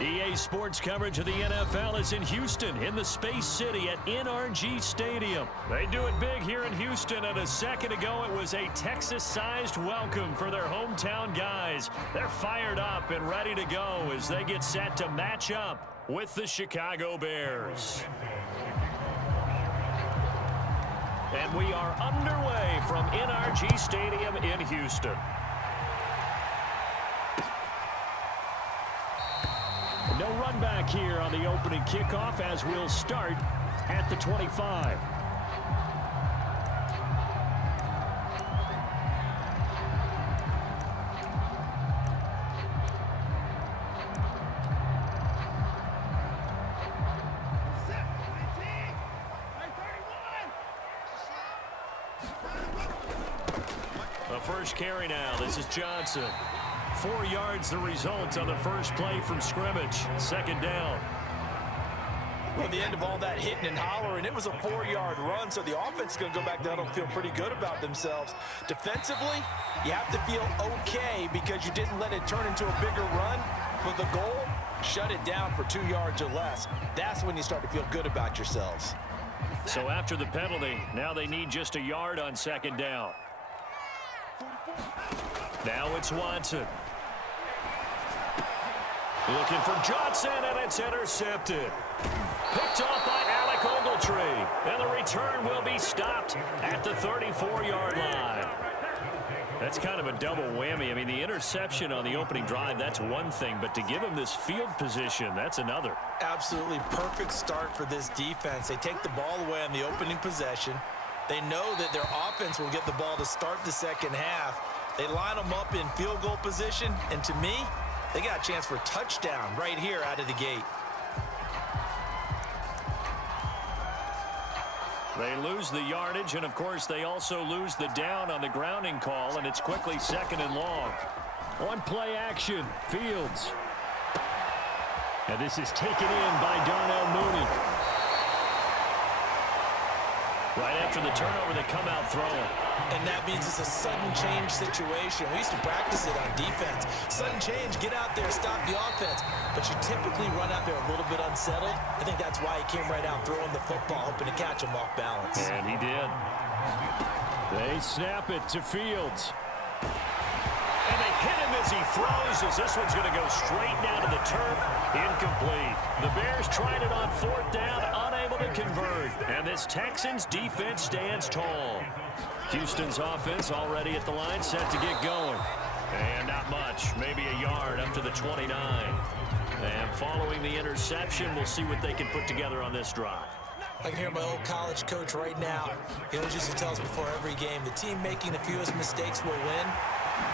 EA Sports coverage of the NFL is in Houston, in the Space City at NRG Stadium. They do it big here in Houston, and a second ago it was a Texas-sized welcome for their hometown guys. They're fired up and ready to go as they get set to match up with the Chicago Bears. And we are underway from NRG Stadium in Houston. No run back here on the opening kickoff as we'll start at the 25. The first carry now. This is Johnson. 4 yards the result on the first play from scrimmage. Second down. Well, at the end of all that hitting and hollering, it was a 4-yard run, so the offense is going to go back down and feel pretty good about themselves. Defensively, you have to feel okay because you didn't let it turn into a bigger run. But the goal, shut it down for 2 yards or less. That's when you start to feel good about yourselves. So after the penalty, now they need just a yard on second down. Now it's Watson. Looking for Johnson, and it's intercepted. Picked off by Alec Ogletree. And the return will be stopped at the 34-yard line. That's kind of a double whammy. I mean, the interception on the opening drive, that's one thing. But to give him this field position, that's another. Absolutely perfect start for this defense. They take the ball away on the opening possession. They know that their offense will get the ball to start the second half. They line them up in field goal position, and to me, they got a chance for a touchdown right here out of the gate. They lose the yardage, and of course they also lose the down on the grounding call, and it's quickly second and long. On play action, Fields. And this is taken in by Darnell Mooney. Right after the turnover, they come out throwing. And that means it's a sudden change situation. We used to practice it on defense. Sudden change, get out there, stop the offense. But you typically run out there a little bit unsettled. I think that's why he came right out throwing the football, hoping to catch him off balance. And he did. They snap it to Fields. And they hit him as he throws, as this one's going to go straight down to the turf. Incomplete. The Bears tried it on fourth down, unable to convert. And this Texans defense stands tall. Houston's offense already at the line, set to get going. And not much, maybe a yard up to the 29. And following the interception, we'll see what they can put together on this drive. I can hear my old college coach right now. He always used to tell us before every game, the team making the fewest mistakes will win.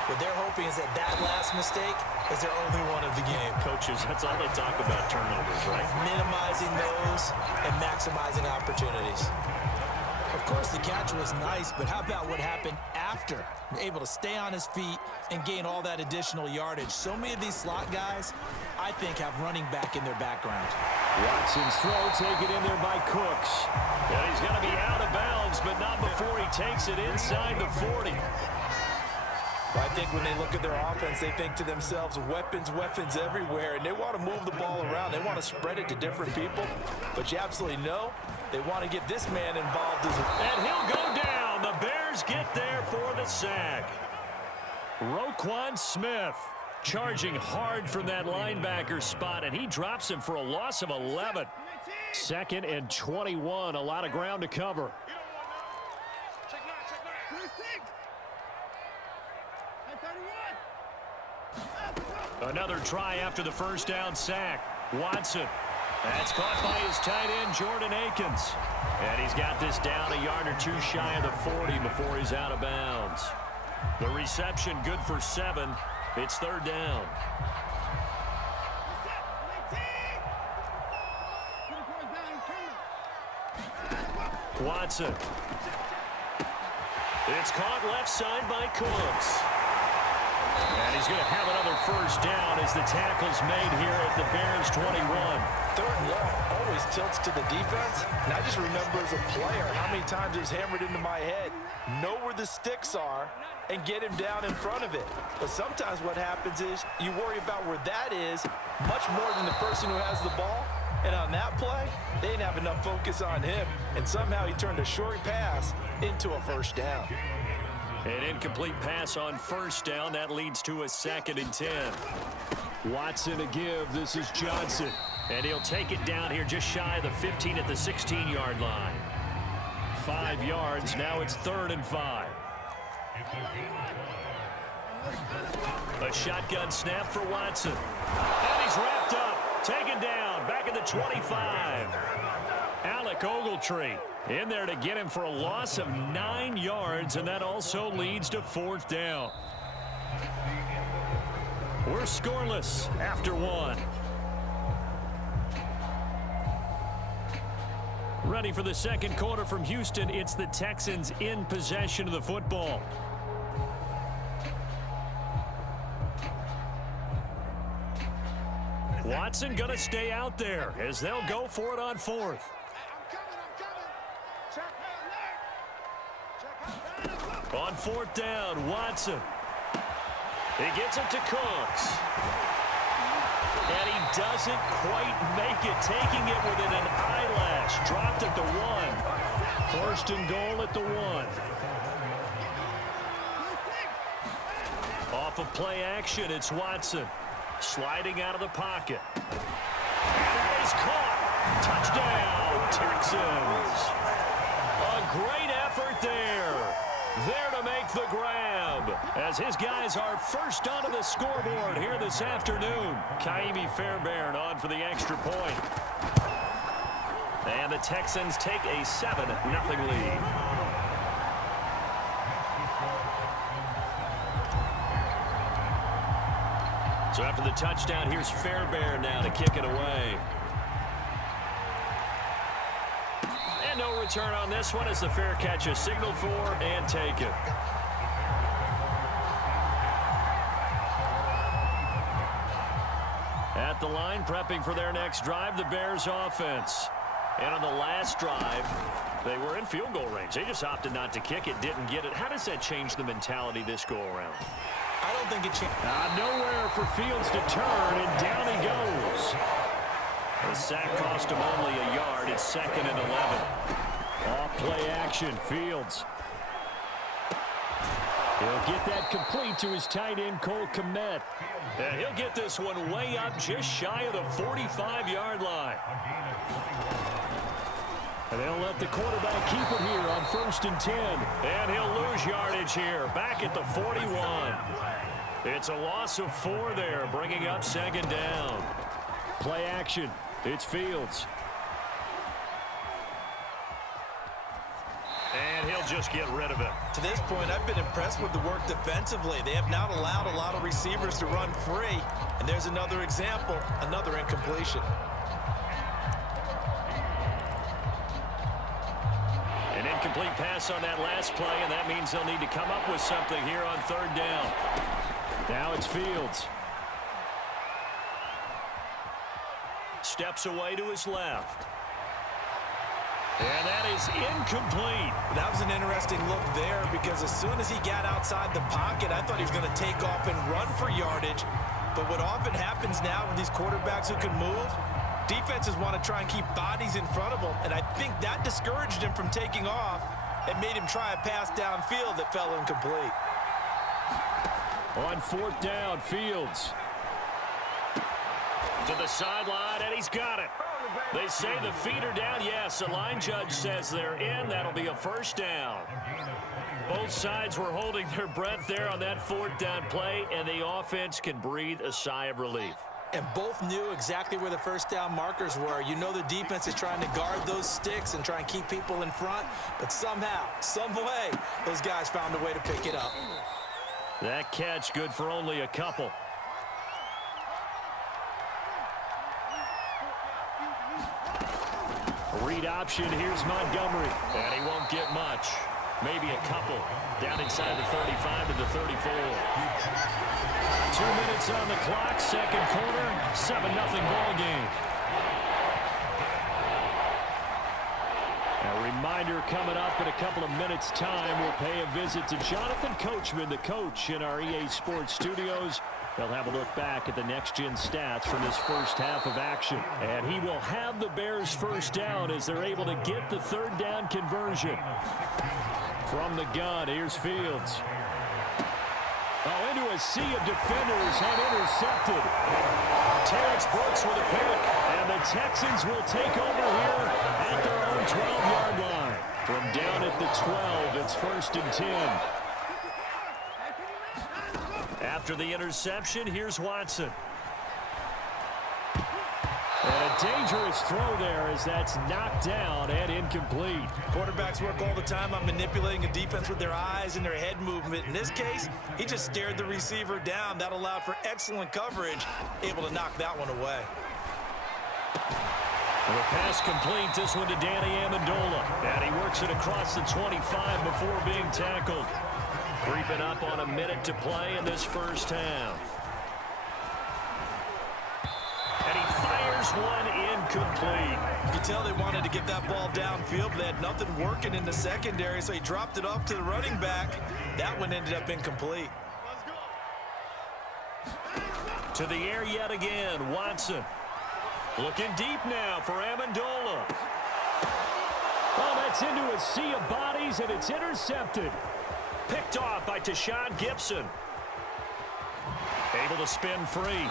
What they're hoping is that that last mistake is their only one of the game. Coaches, that's all they talk about, turnovers, right? Minimizing those and maximizing opportunities. Of course, the catch was nice, but how about what happened after? Able to stay on his feet and gain all that additional yardage. So many of these slot guys, I think, have running back in their background. Watson's throw taken in there by Cooks. And he's going to be out of bounds, but not before he takes it inside the 40. I think when they look at their offense, they think to themselves, weapons, weapons everywhere, and they want to move the ball around. They want to spread it to different people, but you absolutely know they want to get this man involved as well. And he'll go down. The Bears get there for the sack. Roquan Smith charging hard from that linebacker spot, and he drops him for a loss of 11. Second and 21, a lot of ground to cover. Another try after the first down sack. Watson. That's caught by his tight end, Jordan Akins. And he's got this down a yard or two shy of the 40 before he's out of bounds. The reception good for 7. It's third down. Watson. It's caught left side by Cooks. And he's going to have another first down as the tackle's made here at the Bears 21. Third and long always tilts to the defense. And I just remember as a player how many times it was hammered into my head. Know where the sticks are and get him down in front of it. But sometimes what happens is you worry about where that is much more than the person who has the ball. And on that play, they didn't have enough focus on him. And somehow he turned a short pass into a first down. An incomplete pass on first down. That leads to a 2nd and 10. Watson a give. This is Johnson. And he'll take it down here just shy of the 15 at the 16-yard line. 5 yards. Now it's 3rd and 5. A shotgun snap for Watson. And he's wrapped up. Taken down. Back at the 25. Alec Ogletree in there to get him for a loss of 9 yards, and that also leads to 4th down. We're scoreless after 1. Ready for the second quarter from Houston. It's the Texans in possession of the football. Watson going to stay out there as they'll go for it on 4th. On 4th down, Watson. He gets it to Cooks. And he doesn't quite make it, taking it within an eyelash. Dropped at the 1. 1st and goal at the 1. Off of play action, it's Watson. Sliding out of the pocket. And he's caught. Touchdown, Texans. A great effort there. There to make the grab as his guys are first onto the scoreboard here this afternoon. Kaimi Fairbairn on for the extra point. And the Texans take a 7-0 lead. So after the touchdown, here's Fairbairn now to kick it away. And no return on this one as the fair catch is signaled for and taken. At the line, prepping for their next drive, the Bears offense. And on the last drive, they were in field goal range. They just opted not to kick it, didn't get it. How does that change the mentality this go-around? I don't think it changed. Nowhere for Fields to turn, and down he goes. The sack cost him only a yard. It's 2nd and 11. Off play action, Fields. He'll get that complete to his tight end, Cole Kmet. And he'll get this one way up just shy of the 45-yard line. And they'll let the quarterback keep it here on 1st and 10. And he'll lose yardage here, back at the 41. It's a loss of 4 there, bringing up 2nd down. Play action. It's Fields. And he'll just get rid of it. To this point, I've been impressed with the work defensively. They have not allowed a lot of receivers to run free. And there's another example, another incompletion. An incomplete pass on that last play, and that means they'll need to come up with something here on 3rd down. Now it's Fields. Steps away to his left. And that is incomplete. That was an interesting look there because as soon as he got outside the pocket, I thought he was going to take off and run for yardage. But what often happens now with these quarterbacks who can move, defenses want to try and keep bodies in front of them. And I think that discouraged him from taking off and made him try a pass downfield that fell incomplete. On 4th down, Fields. To the sideline, and he's got it. They say the feet are down. Yes, the line judge says they're in. That'll be a 1st down. Both sides were holding their breath there on that 4th down play, and the offense can breathe a sigh of relief. And both knew exactly where the 1st down markers were. You know the defense is trying to guard those sticks and try and keep people in front, but somehow, some way, those guys found a way to pick it up. That catch good for only a couple. Read option, here's Montgomery. And he won't get much. maybe a couple. Down inside the 35 to the 34. 2 minutes on the clock, second quarter, 7-0 ball game. A reminder coming up in a couple of minutes' time. We'll pay a visit to Jonathan Coachman, the coach in our EA Sports studios. They'll have a look back at the next-gen stats from this first half of action. And he will have the Bears first down as they're able to get the third down conversion. From the gun, here's Fields. Oh, into a sea of defenders and intercepted. Terrence Brooks with a pick. And the Texans will take over here at their own 12-yard line. From down at the 12, it's 1st and 10. After the interception, here's Watson. And a dangerous throw there as that's knocked down and incomplete. Quarterbacks work all the time on manipulating a defense with their eyes and their head movement. In this case, he just stared the receiver down. That allowed for excellent coverage, able to knock that one away. The pass complete, this one to Danny Amendola. And he works it across the 25 before being tackled. Creeping up on a minute to play in this first half. And he fires one incomplete. You can tell they wanted to get that ball downfield, but they had nothing working in the secondary, so he dropped it off to the running back. That one ended up incomplete. To the air yet again, Watson. Looking deep now for Amendola. Oh, that's into a sea of bodies, and it's intercepted. Picked off by Tashawn Gibson. Able to spin free.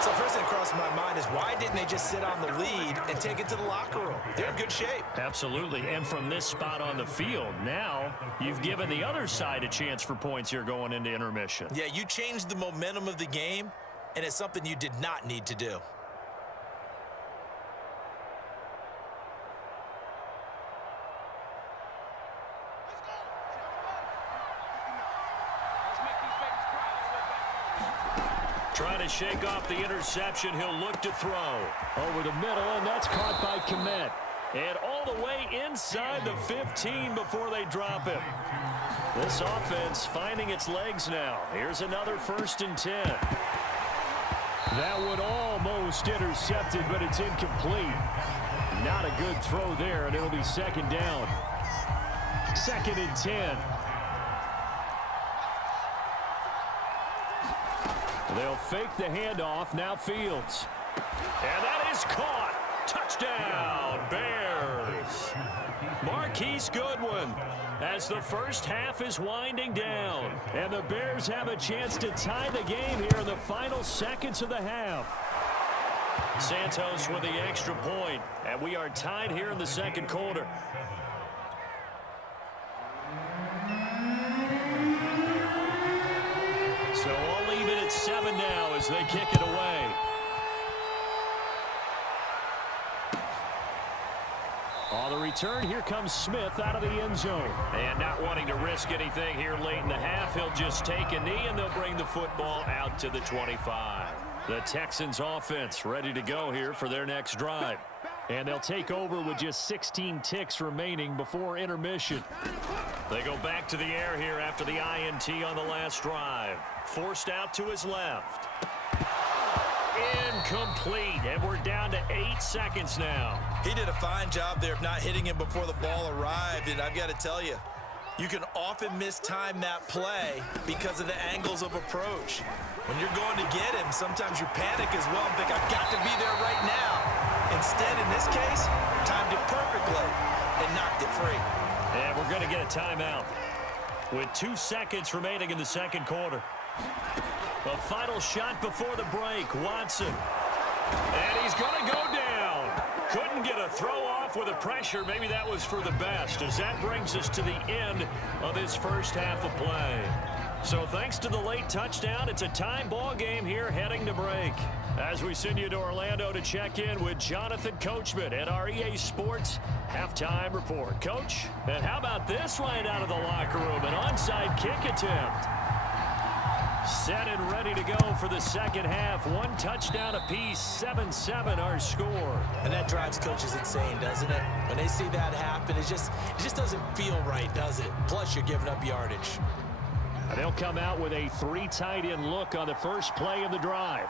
So first thing that crossed my mind is why didn't they just sit on the lead and take it to the locker room? They're in good shape. Absolutely, and from this spot on the field, now you've given the other side a chance for points here going into intermission. Yeah, you changed the momentum of the game, and it's something you did not need to do. Trying to shake off the interception. He'll look to throw. Over the middle, and that's caught by Kmet. And all the way inside the 15 before they drop him. This offense finding its legs now. Here's another 1st and 10. That one almost intercepted, but it's incomplete. Not a good throw there, and it'll be 2nd down. 2nd and 10. They'll fake the handoff. Now Fields. And that is caught. Touchdown, Bears. Marquise Goodwin as the first half is winding down. And the Bears have a chance to tie the game here in the final seconds of the half. Santos with the extra point. And we are tied here in the second quarter. So all even at 7 now as they kick it away. On the return, here comes Smith out of the end zone. And not wanting to risk anything here late in the half, he'll just take a knee and they'll bring the football out to the 25. The Texans offense ready to go here for their next drive. And they'll take over with just 16 ticks remaining before intermission. They go back to the air here after the INT on the last drive. Forced out to his left. Incomplete, and we're down to 8 seconds now. He did a fine job there of not hitting him before the ball arrived, and I've got to tell you, you can often mistime that play because of the angles of approach. When you're going to get him, sometimes you panic as well and think, I've got to be there right now. Instead, in this case, timed it perfectly and knocked it free. And we're going to get a timeout with 2 seconds remaining in the second quarter. The final shot before the break, Watson. And he's going to go down. Couldn't get a throw off with the pressure. Maybe that was for the best, as that brings us to the end of this first half of play. So thanks to the late touchdown, it's a tie ball game here heading to break. As we send you to Orlando to check in with Jonathan Coachman at our EA Sports Halftime Report. Coach, and how about this right out of the locker room? An onside kick attempt. Set and ready to go for the second half. One touchdown apiece, 7-7 our score. And that drives coaches insane, doesn't it? When they see that happen, it just doesn't feel right, does it? Plus, you're giving up yardage. And they'll come out with a 3 tight end look on the first play of the drive.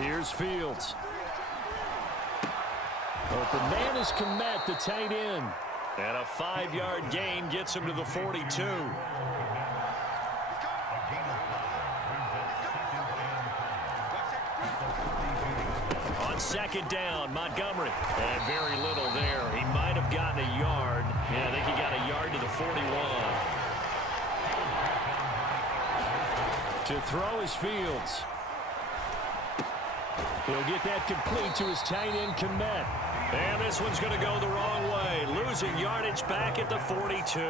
Here's Fields. Open man is Kmet, the tight end. And a 5-yard gain gets him to the 42. On second down, Montgomery. And very little there. He might have gotten a yard. Yeah, I think he got a yard to the 41. To throw is Fields. He'll get that complete to his tight end, Kmet. And this one's going to go the wrong way. Losing yardage back at the 42.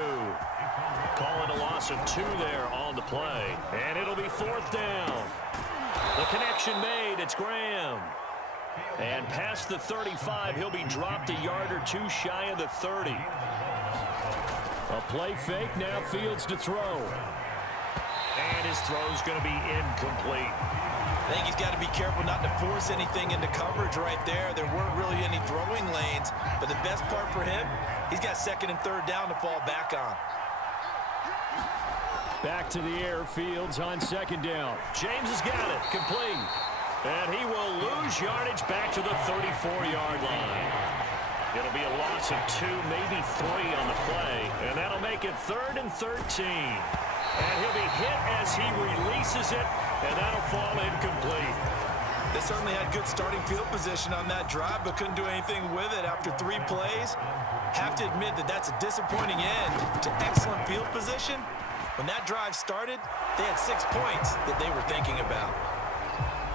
Call it a loss of 2 there on the play. And it'll be 4th down. The connection made. It's Graham. And past the 35, he'll be dropped a yard or 2 shy of the 30. A play fake, now Fields to throw. And his throw's going to be incomplete. I think he's got to be careful not to force anything into coverage right there. There weren't really any throwing lanes, but the best part for him, he's got 2nd and 3rd down to fall back on. Back to the air, Fields on 2nd down. James has got it, complete. And he will lose yardage back to the 34-yard line. It'll be a loss of 2, maybe 3 on the play, and that'll make it 3rd and 13. And he'll be hit as he releases it, and that'll fall incomplete. They certainly had good starting field position on that drive, but couldn't do anything with it after 3 plays. Have to admit that that's a disappointing end to excellent field position. When that drive started, they had 6 points that they were thinking about.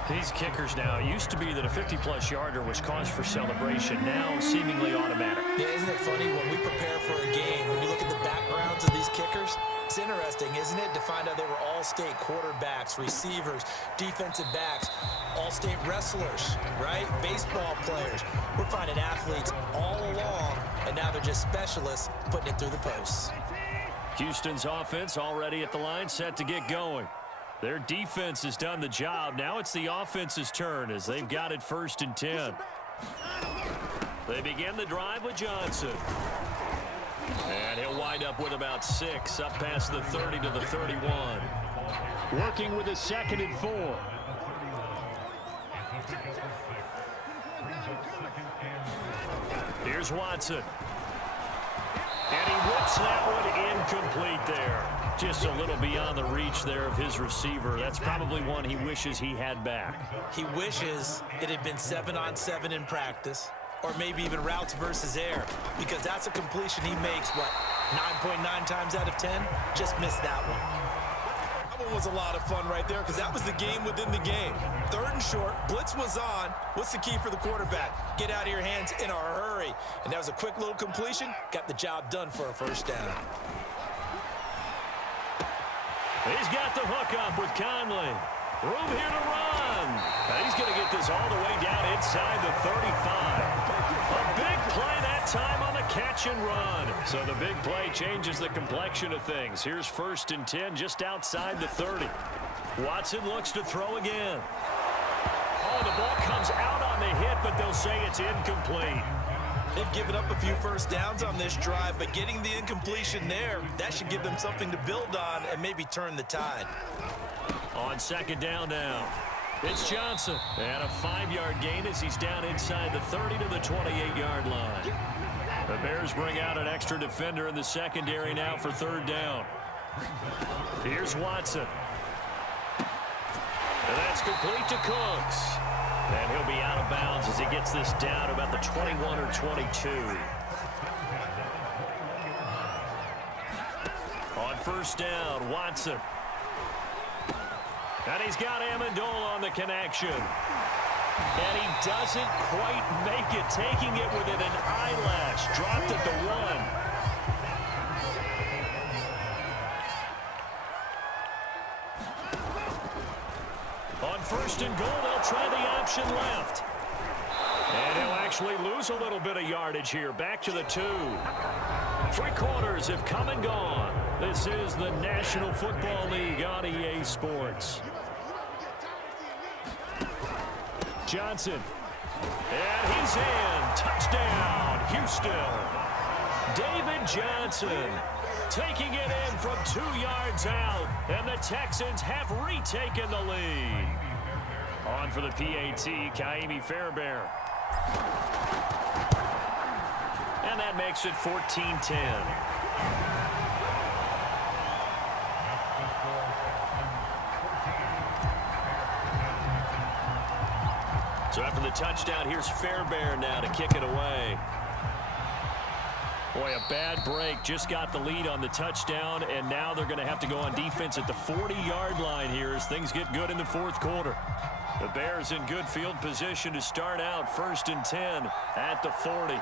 These kickers now, it used to be that a 50-plus yarder was cause for celebration. Now seemingly automatic. Yeah, isn't it funny when we prepare for a game, when you look at the backgrounds of these kickers, it's interesting, isn't it, to find out they were all-state quarterbacks, receivers, defensive backs, all-state wrestlers, right? Baseball players. We're finding athletes all along, and now they're just specialists putting it through the posts. Houston's offense already at the line, set to get going. Their defense has done the job. Now it's the offense's turn as they've got it 1st and 10. They begin the drive with Johnson. And he'll wind up with about 6, up past the 30 to the 31. Working with a 2nd and 4. Here's Watson. And he whips that one incomplete there. Just a little beyond the reach there of his receiver. That's probably one he wishes he had back. He wishes it had been 7-on-7 in practice, or maybe even routes versus air, because that's a completion he makes, what, 9.9 times out of 10? Just missed that one. That one was a lot of fun right there, because that was the game within the game. 3rd and short, blitz was on. What's the key for the quarterback? Get out of your hands in a hurry. And that was a quick little completion, got the job done for a 1st down. He's got the hook up with Conley. Room here to run. And he's going to get this all the way down inside the 35. A big play that time on the catch and run. So the big play changes the complexion of things. Here's 1st and 10 just outside the 30. Watson looks to throw again. Oh, the ball comes out on the hit, but they'll say it's incomplete. They've given up a few 1st downs on this drive, but getting the incompletion there, that should give them something to build on and maybe turn the tide. On 2nd down now, it's Johnson. And a 5-yard gain as he's down inside the 30 to the 28-yard line. The Bears bring out an extra defender in the secondary now for 3rd down. Here's Watson. And that's complete to Cooks. And he'll be out of bounds as he gets this down about the 21 or 22. On 1st down, Watson. And he's got Amendola on the connection. And he doesn't quite make it, taking it within an eyelash. Dropped at the 1. On 1st and goal, they'll try the option left. And he'll actually lose a little bit of yardage here. Back to the 2. 3 quarters have come and gone. This is the National Football League on EA Sports. Johnson. And he's in. Touchdown, Houston. David Johnson taking it in from 2 yards out. And the Texans have retaken the lead. On for the PAT, Kaimi Fairbairn. And that makes it 14-10. So after the touchdown, here's Fairbairn now to kick it away. Boy, a bad break. Just got the lead on the touchdown, and now they're going to have to go on defense at the 40-yard line here as things get good in the fourth quarter. The Bears in good field position to start out 1st and 10 at the 40.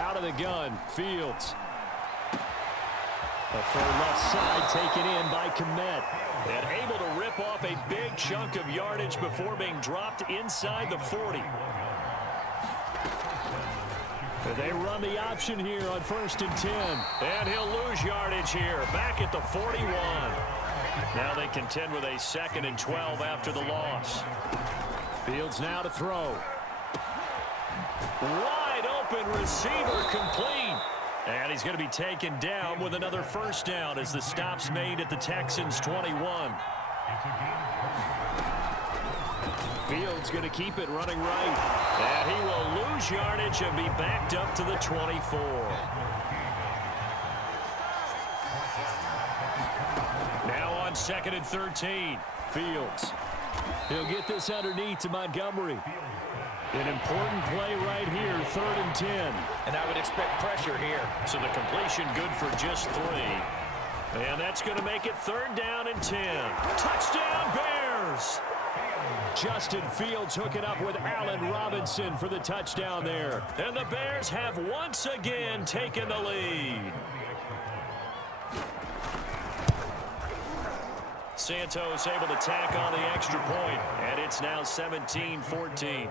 Out of the gun, Fields. A full left side taken in by Kmet. And able to rip off a big chunk of yardage before being dropped inside the 40. They run the option here on 1st and 10. And he'll lose yardage here, back at the 41. Now they contend with a 2nd and 12 after the loss. Fields now to throw. Wide open receiver complete. And he's going to be taken down with another first down as the stop's made at the Texans' 21. Fields going to keep it running right. And he will lose yardage and be backed up to the 24. Now on 2nd and 13. Fields. He'll get this underneath to Montgomery. An important play right here, 3rd and 10. And I would expect pressure here. So the completion good for just 3. And that's going to make it 3rd down and 10. Touchdown, Bears! Justin Fields hooking up with Allen Robinson for the touchdown there. And the Bears have once again taken the lead. Santos able to tack on the extra point, and it's now 17-14.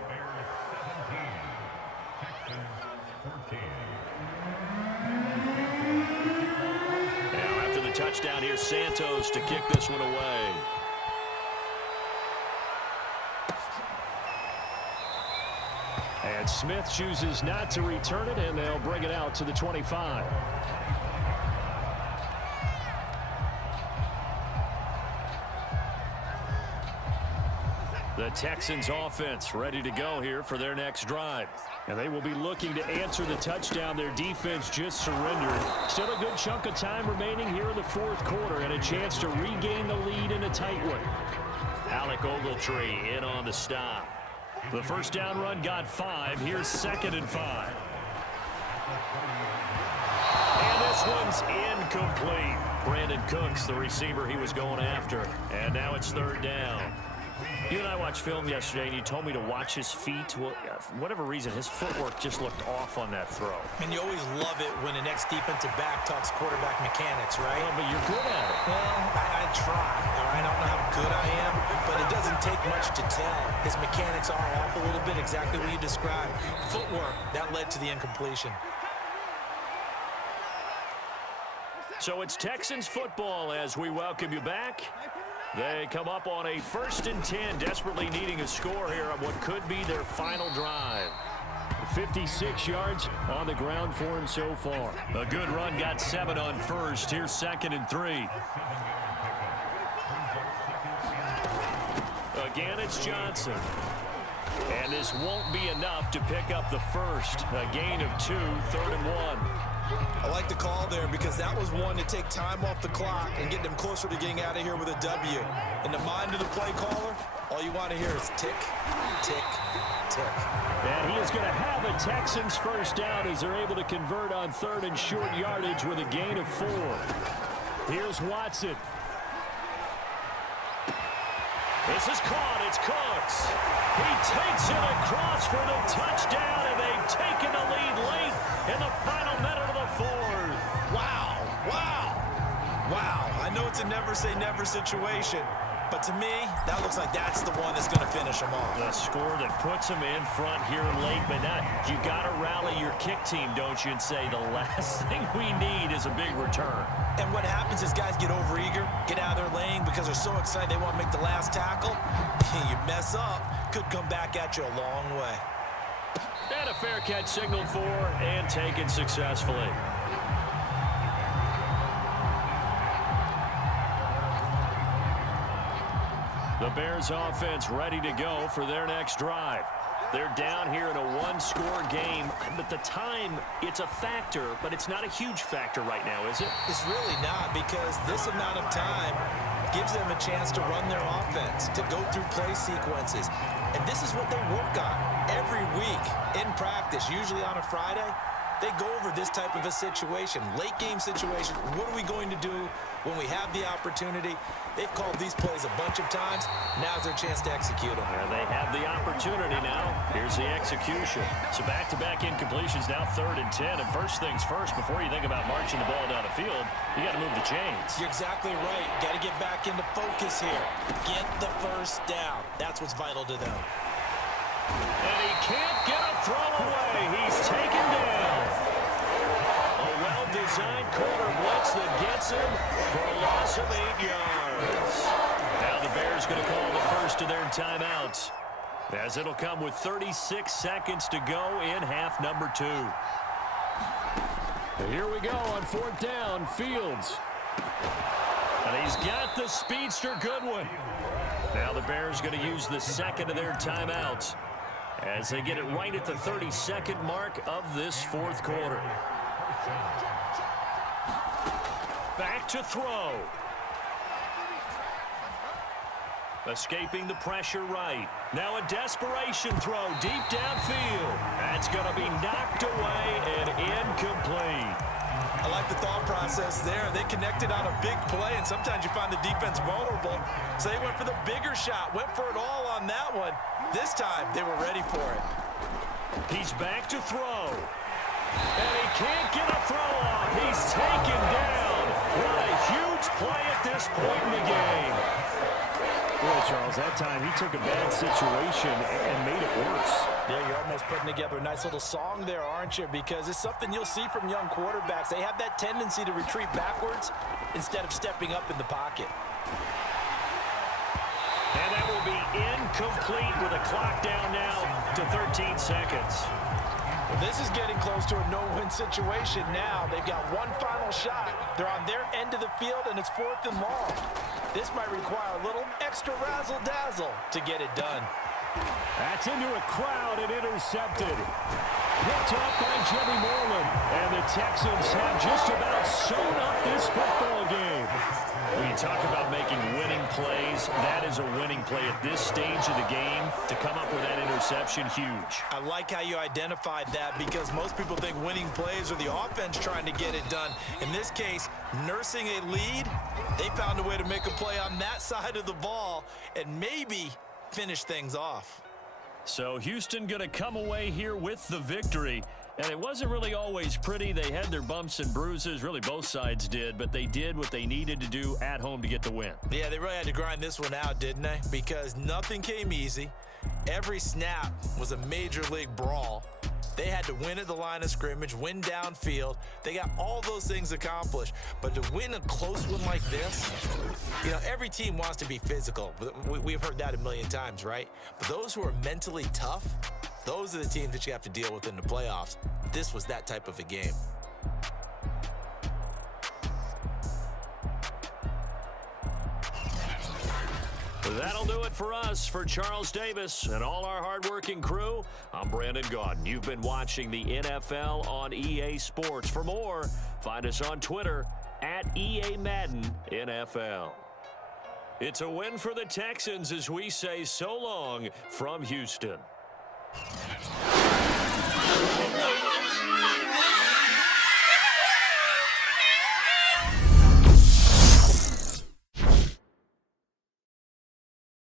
Now after the touchdown, here's Santos to kick this one away. And Smith chooses not to return it, and they'll bring it out to the 25. The Texans offense ready to go here for their next drive. And they will be looking to answer the touchdown their defense just surrendered. Still a good chunk of time remaining here in the fourth quarter and a chance to regain the lead in a tight one. Alec Ogletree in on the stop. The first down run got 5. Here's 2nd and 5. And this one's incomplete. Brandon Cooks, the receiver he was going after. And now it's 3rd down. You and I watched film yesterday, and you told me to watch his feet. Well, for whatever reason, his footwork just looked off on that throw. And you always love it when the next defensive back talks quarterback mechanics, right? Well, but you're good at it. Well, I try. All right, I don't know how good I am, but it doesn't take much to tell. His mechanics are off a little bit, exactly what you described. Footwork, that led to the incompletion. So it's Texans football as we welcome you back. They come up on a 1st and 10, desperately needing a score here on what could be their final drive. 56 yards on the ground for him so far. A good run, got 7 on 1st. Here's 2nd and 3. Again, it's Johnson. And this won't be enough to pick up the first. A gain of 2, 3rd and 1. I like the call there because that was one to take time off the clock and get them closer to getting out of here with a W. In the mind of the play caller, all you want to hear is tick, tick, tick. And he is going to have a Texans first down as they're able to convert on 3rd and short yardage with a gain of 4. Here's Watson. This is caught. It's Cooks. He takes it across for the touchdown, and they've taken the lead late in the final minute of the 4th. Wow, wow, wow. I know it's a never say never situation, But to me, that looks like that's the one that's going to finish them off. The score that puts them in front here late, but now you got to rally your kick team, don't you, and say the last thing we need is a big return. And what happens is guys get overeager, get out of their lane because they're so excited they want to make the last tackle. You mess up, could come back at you a long way. And a fair catch signaled for and taken successfully. The Bears offense ready to go for their next drive. They're down here in a one-score game, but the time, it's a factor, but it's not a huge factor right now, is it? It's really not, because this amount of time gives them a chance to run their offense, to go through play sequences. And this is what they work on every week in practice, usually on a Friday. They go over this type of a situation, late game situation. What are we going to do when we have the opportunity? They've called these plays a bunch of times. Now's their chance to execute them. And they have the opportunity now. Here's the execution. So back-to-back incompletions, now 3rd and 10. And first things first, before you think about marching the ball down the field, you got to move the chains. You're exactly right. Got to get back into focus here. Get the first down. That's what's vital to them. And he can't get a throw away. He's taken down. A well-designed corner blitz that gets him for a loss of 8 yards. Now the Bears going to call the first of their timeouts, as it'll come with 36 seconds to go in half number 2. Here we go on 4th down, Fields. And he's got the speedster Goodwin. Now the Bears going to use the second of their timeouts as they get it right at the 32nd mark of this 4th quarter. Back to throw. Escaping the pressure right. Now a desperation throw deep downfield. That's going to be knocked away and incomplete. I like the thought process there. They connected on a big play, and sometimes you find the defense vulnerable. So they went for the bigger shot, went for it all on that one. This time, they were ready for it. He's back to throw. And he can't get a throw off. He's taken down. What a huge play at this point in the game. Well, Charles, that time he took a bad situation and made it worse. Yeah, you're almost putting together a nice little song there, aren't you? Because it's something you'll see from young quarterbacks. They have that tendency to retreat backwards instead of stepping up in the pocket. And that will be incomplete with a clock down now to 13 seconds. Well, this is getting close to a no-win situation now. They've got one final shot. They're on their end of the field, and it's 4th and long. This might require a little extra razzle-dazzle to get it done. That's into a crowd and intercepted. Picked up by Jimmy Moreland. And the Texans have just about sewn up this football game. When you talk about making winning plays, that is a winning play at this stage of the game. To come up with that interception, huge. I like how you identified that, because most people think winning plays are the offense trying to get it done. In this case, nursing a lead, they found a way to make a play on that side of the ball and maybe finish things off. So Houston going to come away here with the victory. And it wasn't really always pretty. They had their bumps and bruises. Really, both sides did. But they did what they needed to do at home to get the win. Yeah, they really had to grind this one out, didn't they? Because nothing came easy. Every snap was a major league brawl. They had to win at the line of scrimmage, win downfield. They got all those things accomplished. But to win a close one like this, you know, every team wants to be physical. We've heard that a million times, right? But those who are mentally tough, those are the teams that you have to deal with in the playoffs. This was that type of a game. That'll do it for us. For Charles Davis and all our hardworking crew, I'm Brandon Gaudin. You've been watching the NFL on EA Sports. For more, find us on Twitter at EA Madden NFL. It's a win for the Texans as we say so long from Houston.